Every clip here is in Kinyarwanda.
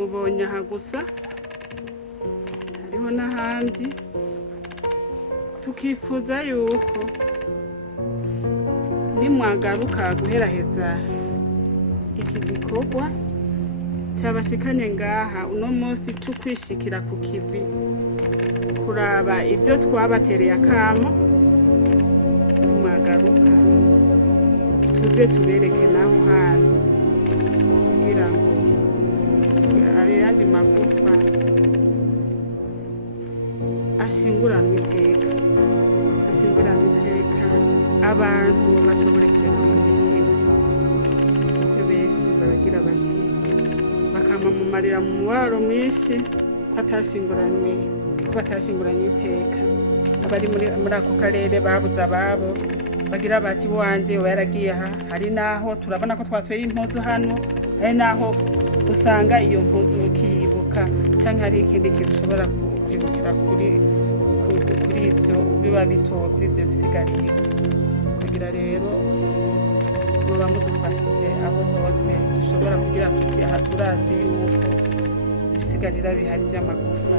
ntimubonye aha gusa hariho n'ahandi tukifuza yuko nimwagaruka guheraheza iki gikorwa cyabashikanye ngaha uno munsi cyo kwishikira ku kivi kuraba ibyo twabatereye akamo mwagaruka tuze tubereke naho handi kugira ngo ayandi magufa ashinguranwe iteka abantu bashobore kureka imitima kuko benshi baragira bati bakama mu marira mu mubabaro mwinshi ko batashinguranywe iteka abari muri ako karere babuze ababo bagira bati wanje yaragiye aha hari naho turabona ko twatweye impuzu hano hari naho usanga iyo mpuzu ukiyibuka cyangwa hari ikindi kintu ushobora kwibukira kuri ibyo biba bitowe kuri ibyo bisigarira kugira rero muba mudufashije aho hose dushobora kugira tuti aha turazi yuko ibisigarira bihari by'amagufa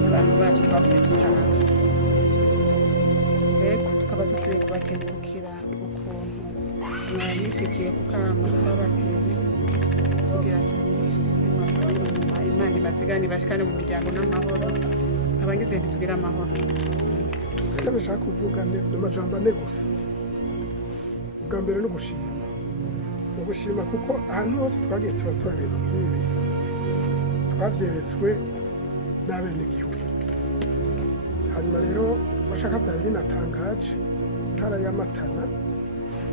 y'abantu bacu twabuze tutanga rero tukaba dusubiye kubakengurukira ukuntu mwahishikiye ku kamo twabateye kugira tuti nimasubire inyuma imana ibazigane bashikane mu miryango n'amahoro abagize ntitugira amahoro icyo bashaka kuvuga ni amajambo ane gusa ubwa mbere ni ugushima kuko ahantu hose twagiye turatora ibintu nk'ibi twabyeretswe n'abenegihugu hanyuma rero bashaka byari binatangaje intara y'Amatana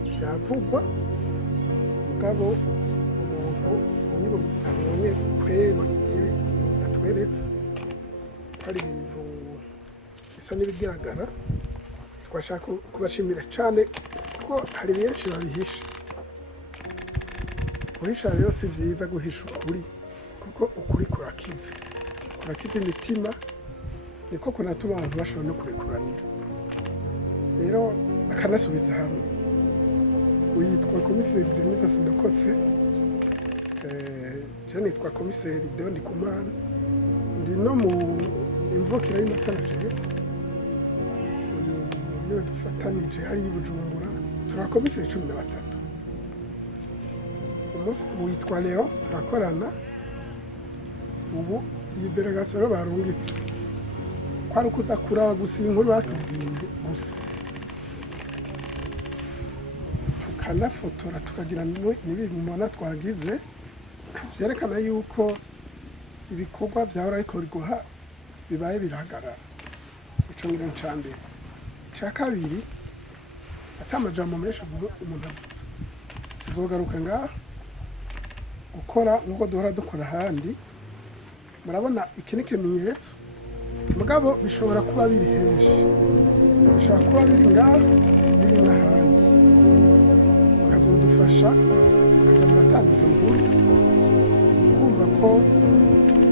byavugwa mugabo umuntu ubu abonye kweri ibi atweretse hari ibintu bisa n'ibigaragara twashaka kubashimira cyane kuko hari benshi babihisha guhisha rero si byiza guhisha ukuri kuko ukuri kurakiza imitima niko kunatuma abantu bashobora no kurekuranira rero bakanasubiza hamwe uyitwa komiseri Denise Sindokotse je nitwa komiseri Deo Ndikumana ndi no mu imvukira y'Amatana je uyu dufatanije hari y'Ubujumbura turakomiseri 13 umunsi witwa Leo turakorana ubu iyi delegation barungitse kwari ukuza kuraba gusa inkuru batubwiye gusa tukanafotora tukagira n'ibintu mubona twagize byerekana yuko ibikorwa byahora bikorwa bibaye birahagarara ico ngire ncambere ica kabiri atamajambo menshi umuntu avuze tuzogaruka ngaha gukora nk'uko duhora dukora ahandi murabona iki ni ikimenyetso mugabo bishobora kuba biri henshi bishobora kuba biri ngaha biri n'ahandi bakazodufasha bakaza muratanga izo nkuru kumva ko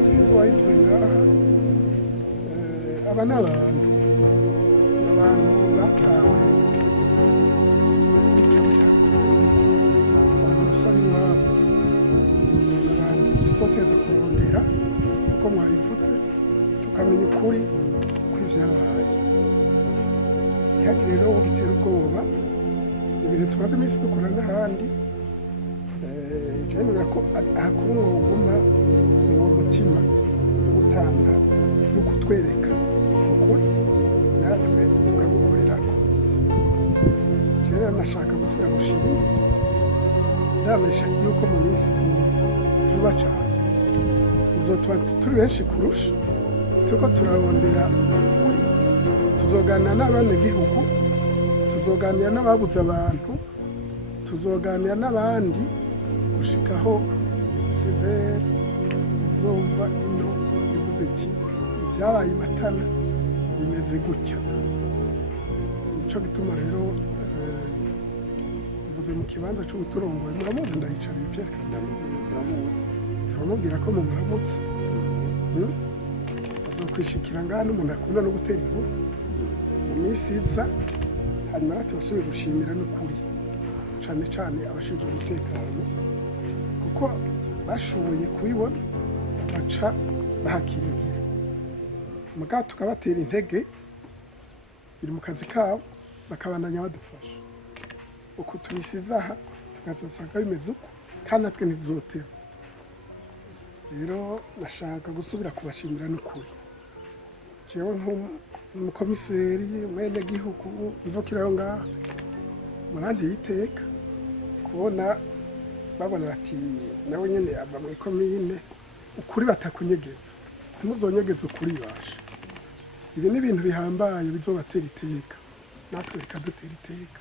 sinzi uwayivuze ngaha aba n'abantu batawe abantu basaba iwabo abantu tuzoteza kurondera uko mwayivuze tukamenya ukuri kw'ivyabaye ntihagire rero bitera ubwoba ibintu tumaze iminsi dukora n'ahandi jenera ko ahakuru mwoguma ni uwo mutima wo gutanga no kutwereka ukuri natwe tukagukorerako jenera nashaka gusubira gushima ndabesha yuko mu minsi vuba cyane uzotuma turi benshi kurusha turiko turarondera ukuri tuzoganira n'abenegihugu tuzoganira n'ababuze abantu tuzoganira n'abandi gushikaho severe izova ino ivuze iti ibyabaye Matana bimeze gutya nico gituma rero uvuze mu kibanza c'ubuturongoye muramuzi ndayicariye Pierre turamubwira ko muramutse azokwishikira ngaha n'umuntu akunda no gutera inkuru mu minsi iza hanyuma turasubiye gushimira n'ukuri cyane cyane abashinzwe umutekano kuko bashoboye kubibona baca bahakingira mugabo tukabatera intege biri mu kazi kabo bakabandanya badufasha uko tubisize aha tukazosanga bimeze uko kandi natwe ntizotera rero nashaka gusubira kubashimira n'ukuri jewe nk'umukomiseri mwene gihugu ivukirayo ngaha murantiye iteka kubona babona bati nawe nyene ava mu ikomine ukuri batakunyegeza ntimuzonyegeze ukuri ibasha ibi ni ibintu bihambaye bizobatera iteka natwe bikadutera iteka